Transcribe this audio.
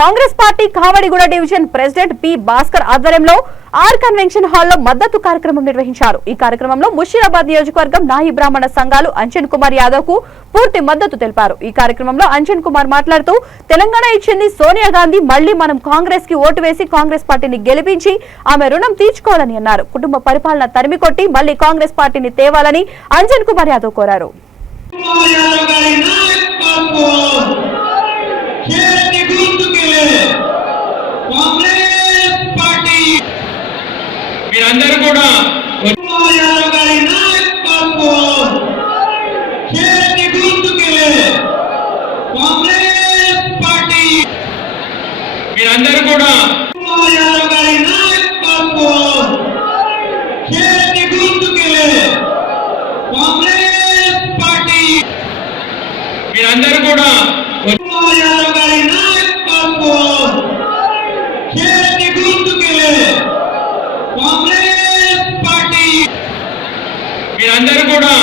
Congress party Kavadiguda division president P Bhaskar ఆధ్వర్యంలో are convention హాల్లో మద్దతు కార్యక్రమం నిర్వహించారు। ఈ కార్యక్రమంలో ముషీరాబాద్ నియోజకవర్గం నాయి బ్రాహ్మణ సంఘాలు అంజన్ కుమార్ యాదవ్ కు పూర్తి మద్దతు తెలిపారు। ఈ కార్యక్రమంలో అంజన్ కుమార్ మాట్లాడుతూ తెలంగాణ ఇచ్చింది సోనియా గాంధీ, మళ్లీ మనం కాంగ్రెస్ కి ఓటు వేసి కాంగ్రెస్ పార్టీని గెలిపించి ఆమె రుణం తీర్చుకోవాలని అన్నారు। కుటుంబ పరిపాలన తరిమికొట్టి మళ్లీ కాంగ్రెస్ పార్టీని తేవాలని అంజన్ కుమార్ యాదవ్ కోరారు। మీరందరూ కూడా మీరందరూ కూడా మీరందరూ కూడా మీరందరూ కూడా